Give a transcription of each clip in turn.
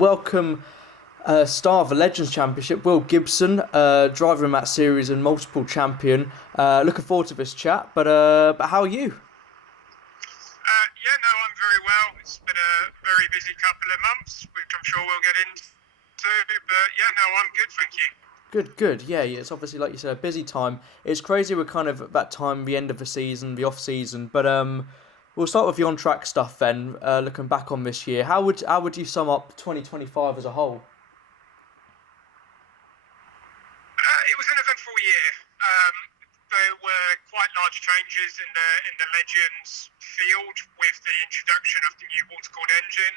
welcome star of the Legends Championship, Will Gibson, driver in that series and multiple champion. Looking forward to this chat, but how are you? Yeah, no, I'm very well. It's been a very busy couple of months, which I'm sure we'll get into. But yeah, no, I'm good, thank you. Good, good. Yeah, yeah, it's obviously, like you said, a busy time. It's crazy we're kind of at that time, the end of the season, the off season. But we'll start with the on track stuff then. Looking back on this year, how would you sum up 2025 as a whole? It was an eventful year. There were quite large changes in the Legends field with the introduction of the new water cooled engine.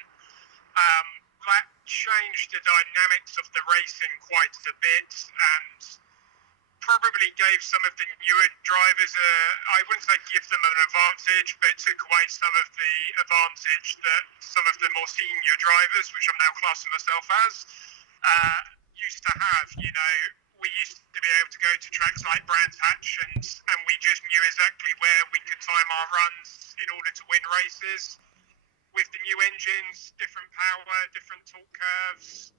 That changed the dynamics of the racing quite a bit and probably gave some of the newer drivers I wouldn't say give them an advantage, but it took away some of the advantage that some of the more senior drivers, which I'm now classing myself as, used to have. We used to be able to go to tracks like Brands Hatch and we just knew exactly where we could time our runs in order to win races. With the new engines, different power, different torque curves,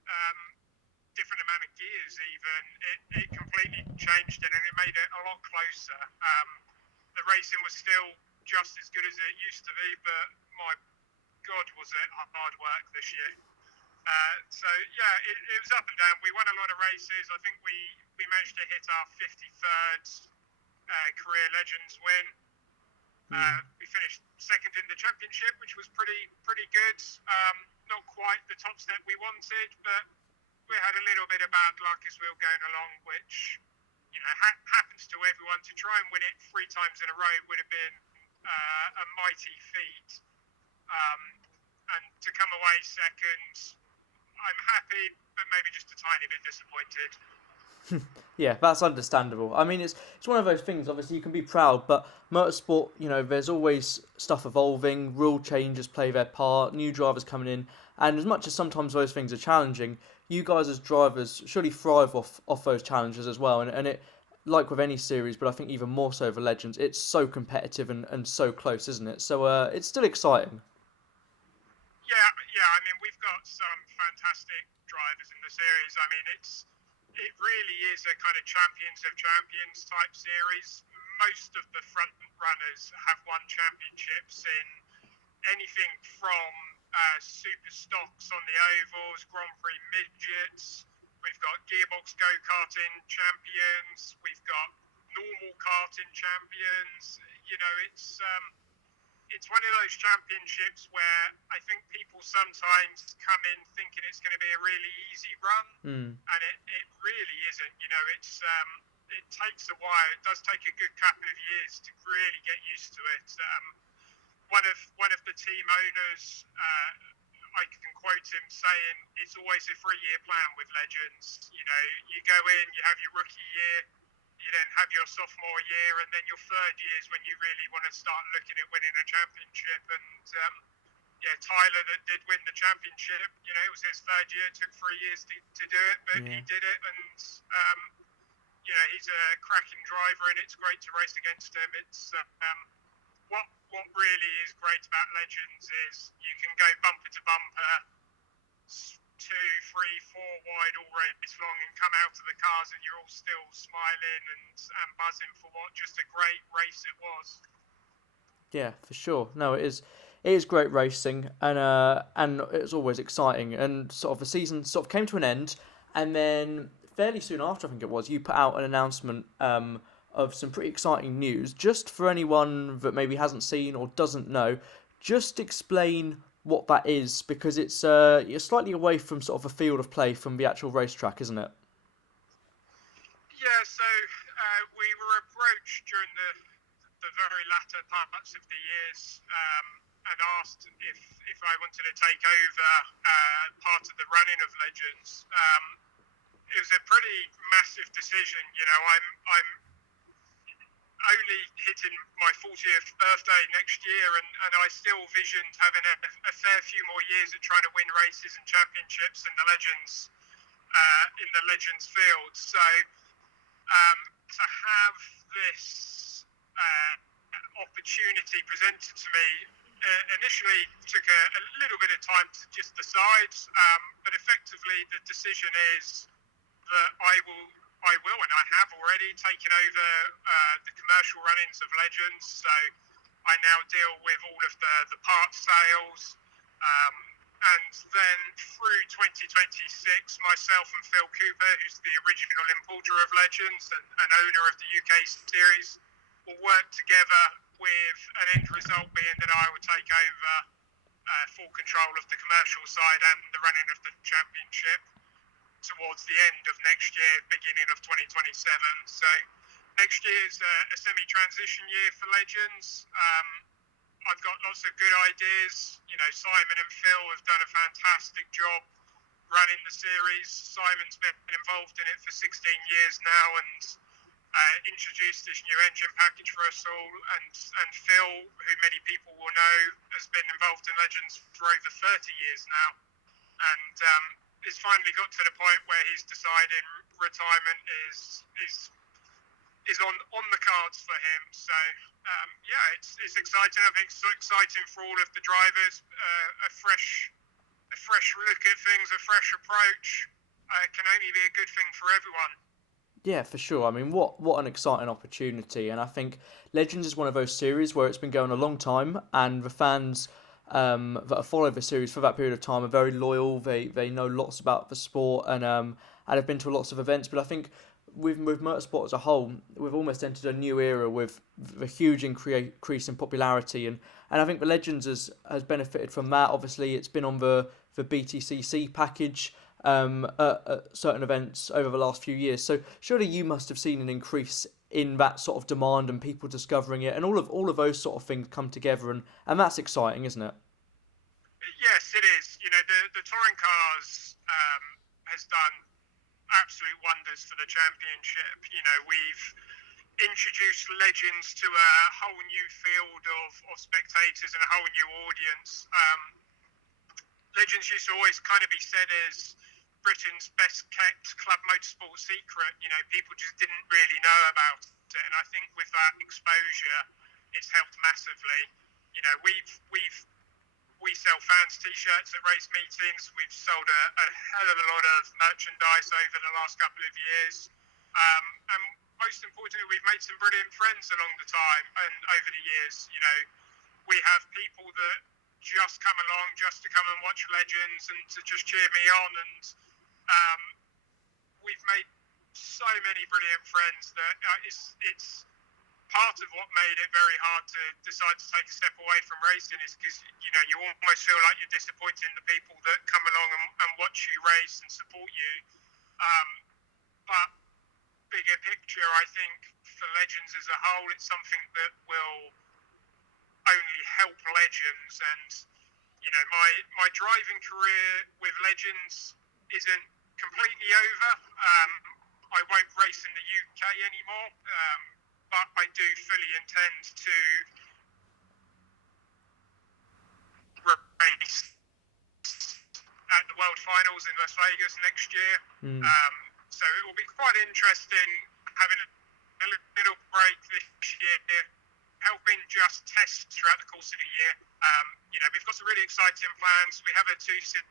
different amount of gears even, it completely changed it and it made it a lot closer. The racing was still just as good as it used to be, but my God, was it hard work this year. So yeah, it was up and down. We won a lot of races. I think we managed to hit our 53rd career Legends win. We finished second in the championship, which was pretty good. Not quite the top step we wanted, but we had a little bit of bad luck as we were going along, which happens to everyone. To try and win it 3 times in a row would have been a mighty feat. And to come away second, I'm happy, but maybe just a tiny bit disappointed. Yeah, that's understandable. I mean, it's one of those things. Obviously, you can be proud, but motorsport, there's always stuff evolving. Rule changes play their part. New drivers coming in, and as much as sometimes those things are challenging, you guys as drivers surely thrive off those challenges as well. And it, like with any series, but I think even more so for Legends, it's so competitive and so close, isn't it? So it's still exciting. Yeah. I mean, we've got some fantastic drivers in the series. I mean, it really is a kind of champions of champions type series. Most of the front runners have won championships in anything from super stocks on the ovals, Grand Prix midgets. We've got gearbox go-karting champions. We've got normal karting champions. It's one of those championships where I think people sometimes come in thinking it's going to be a really easy run, and it really isn't. It takes a while. It does take a good couple of years to really get used to it. One of the team owners, I can quote him saying, "It's always a 3-year plan with Legends. You go in, you have your rookie year." You then have your sophomore year, and then your third year is when you really want to start looking at winning a championship. And Tyler that did win the championship, it was his third year. It took 3 years to do it, but he did it. And he's a cracking driver, and it's great to race against him. It's what really is great about Legends is you can go bumper to bumper, 2, 3, 4 wide all race long, and come out of the cars and you're all still smiling and buzzing for what just a great race it was. Yeah, for sure. No, it is. It is great racing, and it's always exciting. And sort of the season sort of came to an end, and then fairly soon after, I think it was, you put out an announcement of some pretty exciting news. Just for anyone that maybe hasn't seen or doesn't know, just explain what that is, because it's you're slightly away from sort of a field of play from the actual racetrack, isn't it? Yeah, so we were approached during the very latter parts of the years and asked if I wanted to take over part of the running of Legends. It was a pretty massive decision. I'm only hitting my 40th birthday next year, and I still visioned having a fair few more years at trying to win races and championships in the Legends field. So to have this opportunity presented to me initially took a little bit of time to just decide, but effectively the decision is that I will, and I have already taken over the commercial run-ins of Legends. So I now deal with all of the parts sales. And then through 2026, myself and Phil Cooper, who's the original importer of Legends and owner of the UK series, will work together with an end result being that I will take over full control of the commercial side and the running of the championship towards the end of next year, beginning of 2027. So next year's a semi-transition year for Legends. I've got lots of good ideas. You know, Simon and Phil have done a fantastic job running the series. Simon's been involved in it for 16 years now and introduced this new engine package for us all. And Phil, who many people will know, has been involved in Legends for over 30 years now. And it's finally got to the point where he's deciding retirement is on the cards for him. So it's exciting. I think it's so exciting for all of the drivers. A fresh look at things, a fresh approach can only be a good thing for everyone. Yeah, for sure. I mean, what an exciting opportunity, and I think Legends is one of those series where it's been going a long time, and the fans that have followed the series for that period of time are very loyal. They know lots about the sport and have been to lots of events. But I think with motorsport as a whole, we've almost entered a new era with a huge increase in popularity, and I think the Legends has benefited from that. Obviously, it's been on the BTCC package at certain events over the last few years. So surely you must have seen an increase in that sort of demand and people discovering it, and all of those sort of things come together, and that's exciting, isn't it? Yes, it is. You know, the touring cars has done absolute wonders for the championship. You know, we've introduced Legends to a whole new field of spectators and a whole new audience. Legends used to always kind of be said as Britain's best kept club motorsport secret. You know, people just didn't really know about it, and I think with that exposure, it's helped massively. You know, we sell fans t-shirts at race meetings. We've sold a hell of a lot of merchandise over the last couple of years, and most importantly, we've made some brilliant friends along the time and over the years. You know, we have people that just come along just to come and watch Legends and to just cheer me on, and we've made so many brilliant friends that it's part of what made it very hard to decide to take a step away from racing, is because, you know, you almost feel like you're disappointing the people that come along and watch you race and support you. But bigger picture, I think for Legends as a whole, it's something that will only help Legends. And, you know, my driving career with Legends isn't completely over. I won't race in the UK anymore, but I do fully intend to race at the World Finals in Las Vegas next year. So it will be quite interesting having a little break this year, helping just test throughout the course of the year. You know, we've got some really exciting plans. We have a two-season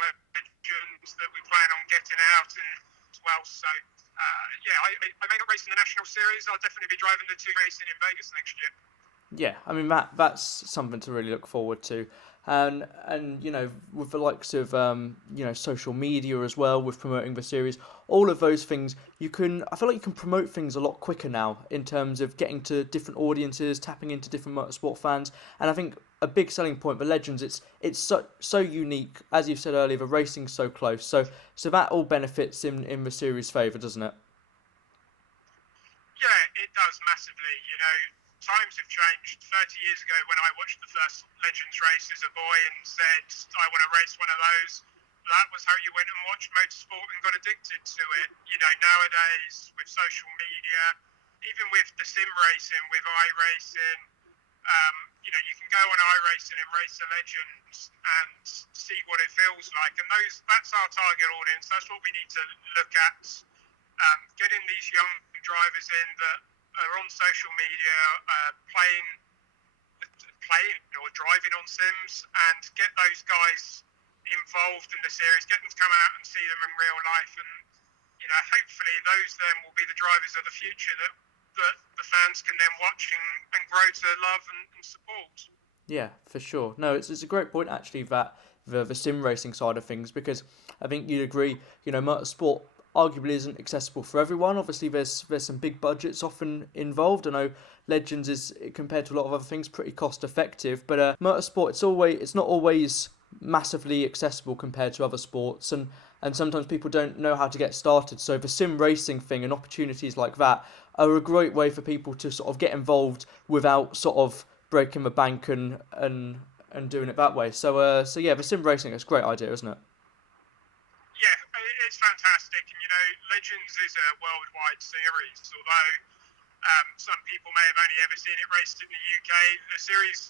Legends that we plan on getting out as well. So, I may not race in the National Series. I'll definitely be driving the two racing in Vegas next year. Yeah, I mean that's something to really look forward to, and you know, with the likes of social media as well, with promoting the series, all of those things I feel like you can promote things a lot quicker now in terms of getting to different audiences, tapping into different motorsport fans, and I think a big selling point for Legends, it's so unique, as you said earlier, the racing's so close, so that all benefits in the series' favour, doesn't it? Yeah, it does massively. You know, times have changed. 30 years ago, when I watched the first Legends race as a boy and said, I want to race one of those, that was how you went and watched motorsport and got addicted to it. You know, nowadays, with social media, even with the sim racing, with iRacing, you know, you can go on iRacing and race a Legend and see what it feels like. And that's our target audience. That's what we need to look at. Getting these young drivers in that are on social media, playing or driving on sims, and get those guys involved in the series, get them to come out and see them in real life, and hopefully those then will be the drivers of the future that the fans can then watch and grow to love and support. Yeah, for sure. No, it's a great point actually that the sim racing side of things, because I think you'd agree, motorsport arguably isn't accessible for everyone. Obviously, there's some big budgets often involved. I know Legends is, compared to a lot of other things, pretty cost effective, but motorsport, it's not always massively accessible compared to other sports, and sometimes people don't know how to get started. So the sim racing thing and opportunities like that are a great way for people to sort of get involved without sort of breaking the bank and doing it that way. So yeah, the sim racing is a great idea, isn't it? Yeah, it's fantastic, and Legends is a worldwide series. Although some people may have only ever seen it raced in the UK, the series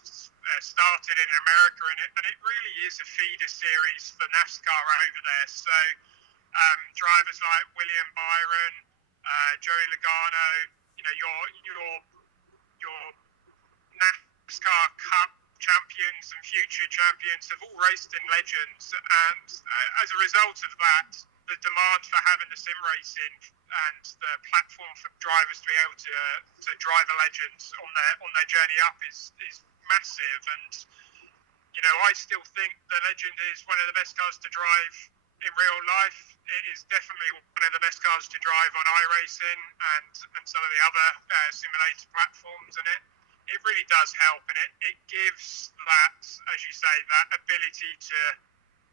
started in America, and it really is a feeder series for NASCAR over there. So drivers like William Byron, Joey Logano, your NASCAR Cup champions and future champions have all raced in Legends, and as a result of that, the demand for having the sim racing and the platform for drivers to be able to drive a Legend on their journey up is massive. And I still think the Legend is one of the best cars to drive in real life. It is definitely one of the best cars to drive on iRacing and some of the other simulator platforms, and it really does help, and it gives that, as you say, that ability to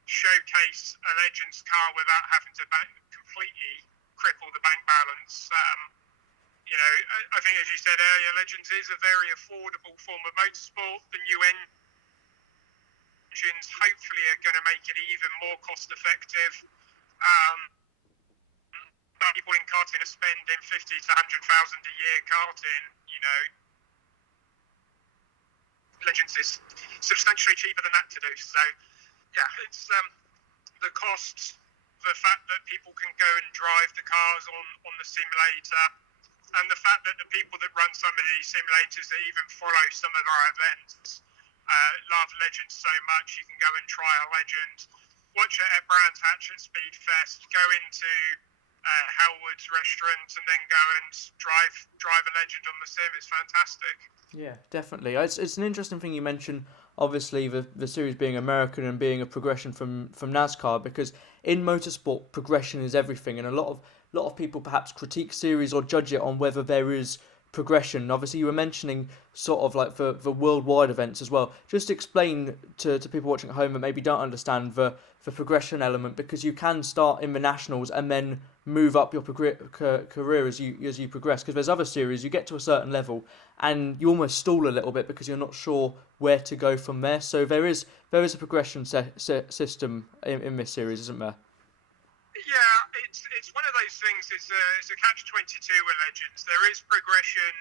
showcase a Legends car without having to completely cripple the bank balance. I think, as you said earlier, Legends is a very affordable form of motorsport. The new engines hopefully are going to make it even more cost effective. People in karting are spending 50 to 100,000 a year karting. Legends is substantially cheaper than that to do. So yeah, it's the costs, the fact that people can go and drive the cars on the simulator, and the fact that the people that run some of these simulators that even follow some of our events love Legends so much. You can go and try a Legend, watch it at Brands Hatch at Speedfest, go into Hellwood's restaurant, and then go and drive a Legend on the sim. It's fantastic. Yeah, definitely. It's an interesting thing you mentioned. Obviously, the series being American and being a progression from NASCAR, because in motorsport, progression is everything, and a lot of people perhaps critique series or judge it on whether there is progression. Obviously, you were mentioning sort of like the worldwide events as well. Just explain to people watching at home that maybe don't understand the progression element, because you can start in the nationals and then move up your career as you progress. Because there's other series, you get to a certain level and you almost stall a little bit because you're not sure where to go from there. So there is a progression system in this series, isn't there? Yeah, it's one of those things. It's a catch-22 with Legends. There is progression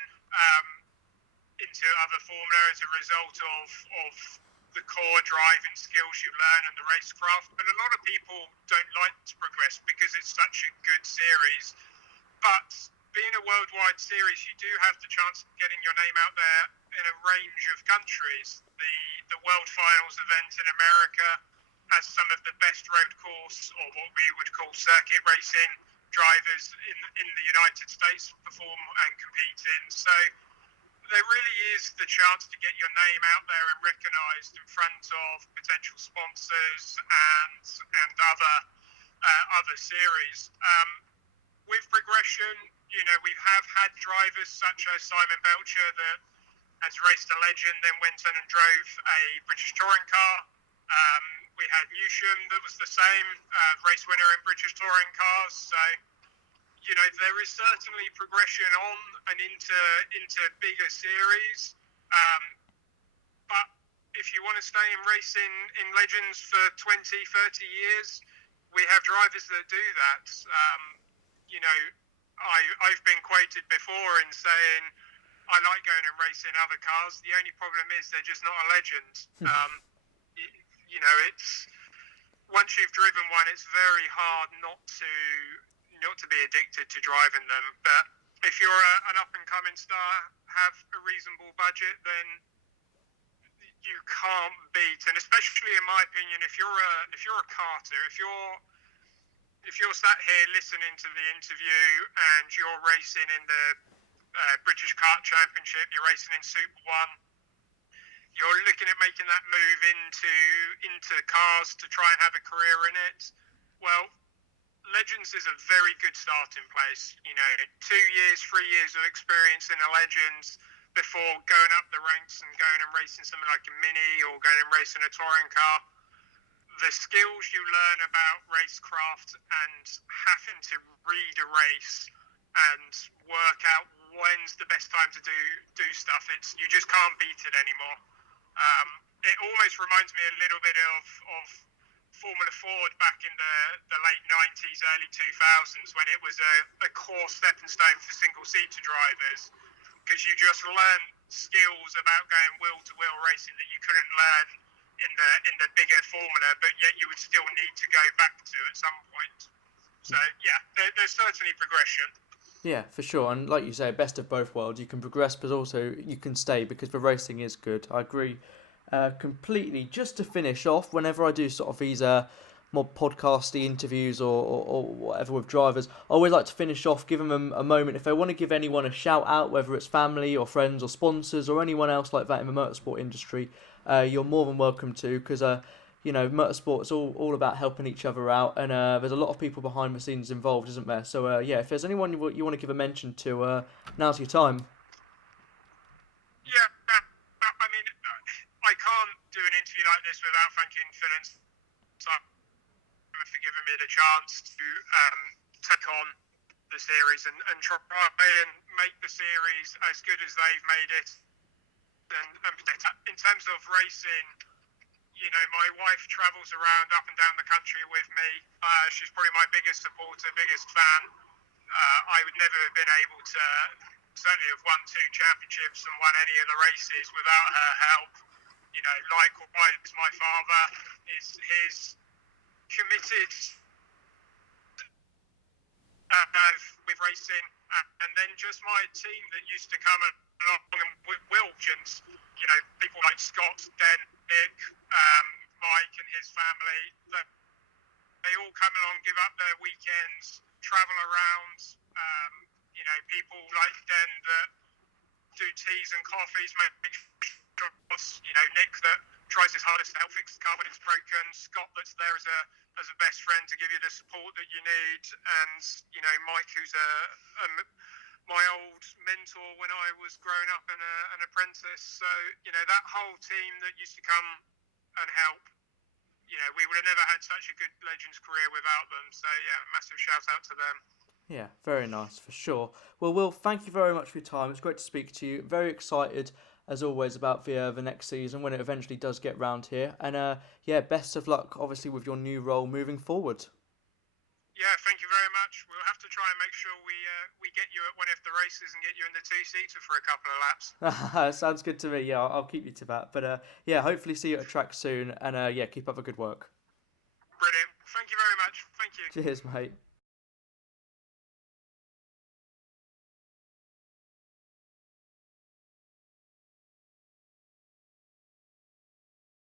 into other formula as a result of the core driving skills you learn and the racecraft. But a lot of people don't like to progress because it's such a good series. But being a worldwide series, you do have the chance of getting your name out there in a range of countries. The World Finals event in America has some of the best road course, or what we would call circuit racing, drivers in the United States perform and compete in. So there really is the chance to get your name out there and recognised in front of potential sponsors and other series. With progression, we have had drivers such as Simon Belcher that has raced a Legend, then went on and drove a British touring car. We had Newsham that was the same, race winner in British touring cars. So there is certainly progression on and into bigger series. But if you want to stay in racing in Legends for 20, 30 years, we have drivers that do that. I've been quoted before in saying, I like going and racing other cars. The only problem is they're just not a Legend. It's once you've driven one, it's very hard not to be addicted to driving them. But if you're an up and coming star, have a reasonable budget, then you can't beat. And especially in my opinion, if you're a karter, if you're sat here listening to the interview and you're racing in the British Kart Championship, you're racing in Super One, you're looking at making that move into cars to try and have a career in it. Well, Legends is a very good starting place. 2 years, 3 years of experience in a Legends before going up the ranks and going and racing something like a Mini or going and racing a touring car. The skills you learn about racecraft and having to read a race and work out when's the best time to do stuff, you just can't beat it anymore. It almost reminds me a little bit of Formula Ford back in the late 90s, early 2000s, when it was a core stepping stone for single-seater drivers, because you just learn skills about going wheel-to-wheel racing that you couldn't learn in the bigger Formula, but yet you would still need to go back to at some point. So, yeah, there's certainly progression. Yeah, for sure. And like you say, best of both worlds. You can progress, but also you can stay because the racing is good. I agree completely. Just to finish off, whenever I do sort of these more podcasty interviews or whatever with drivers, I always like to finish off, give them a moment. If they want to give anyone a shout out, whether it's family or friends or sponsors or anyone else like that in the motorsport industry, you're more than welcome to, because motorsport's all about helping each other out, and there's a lot of people behind the scenes involved, isn't there? So if there's anyone you want to give a mention to, now's your time. Yeah, I mean, I can't do an interview like this without thanking Phil and Simon for giving me the chance to take on the series and try and make the series as good as they've made it. And in terms of racing, my wife travels around up and down the country with me. She's probably my biggest supporter, biggest fan. I would never have been able to certainly have won 2 championships and won any of the races without her help. Likewise, my father is committed with racing, and then just my team that used to come along and Will, and people like Scott, Den, Nick, Mike and his family, they all come along, give up their weekends, travel around. People like Den that do teas and coffees, make sure, Nick that tries his hardest to help fix the car when it's broken, Scott that's there as a best friend to give you the support that you need, and Mike, who's my old mentor when I was growing up and an apprentice. So that whole team that used to come and help, we would have never had such a good Legends career without them. So yeah, massive shout out to them. Yeah, very nice, for sure. Well, Will, thank you very much for your time. It's great to speak to you. Very excited, as always, about the next season when it eventually does get round here. And best of luck, obviously, with your new role moving forward. Yeah, thank you very much. We'll have to try and make sure we get you at one of the races and get you in the 2-seater for a couple of laps. Sounds good to me. Yeah, I'll keep you to that. But hopefully see you at a track soon. And keep up the good work. Brilliant. Thank you very much. Thank you. Cheers, mate.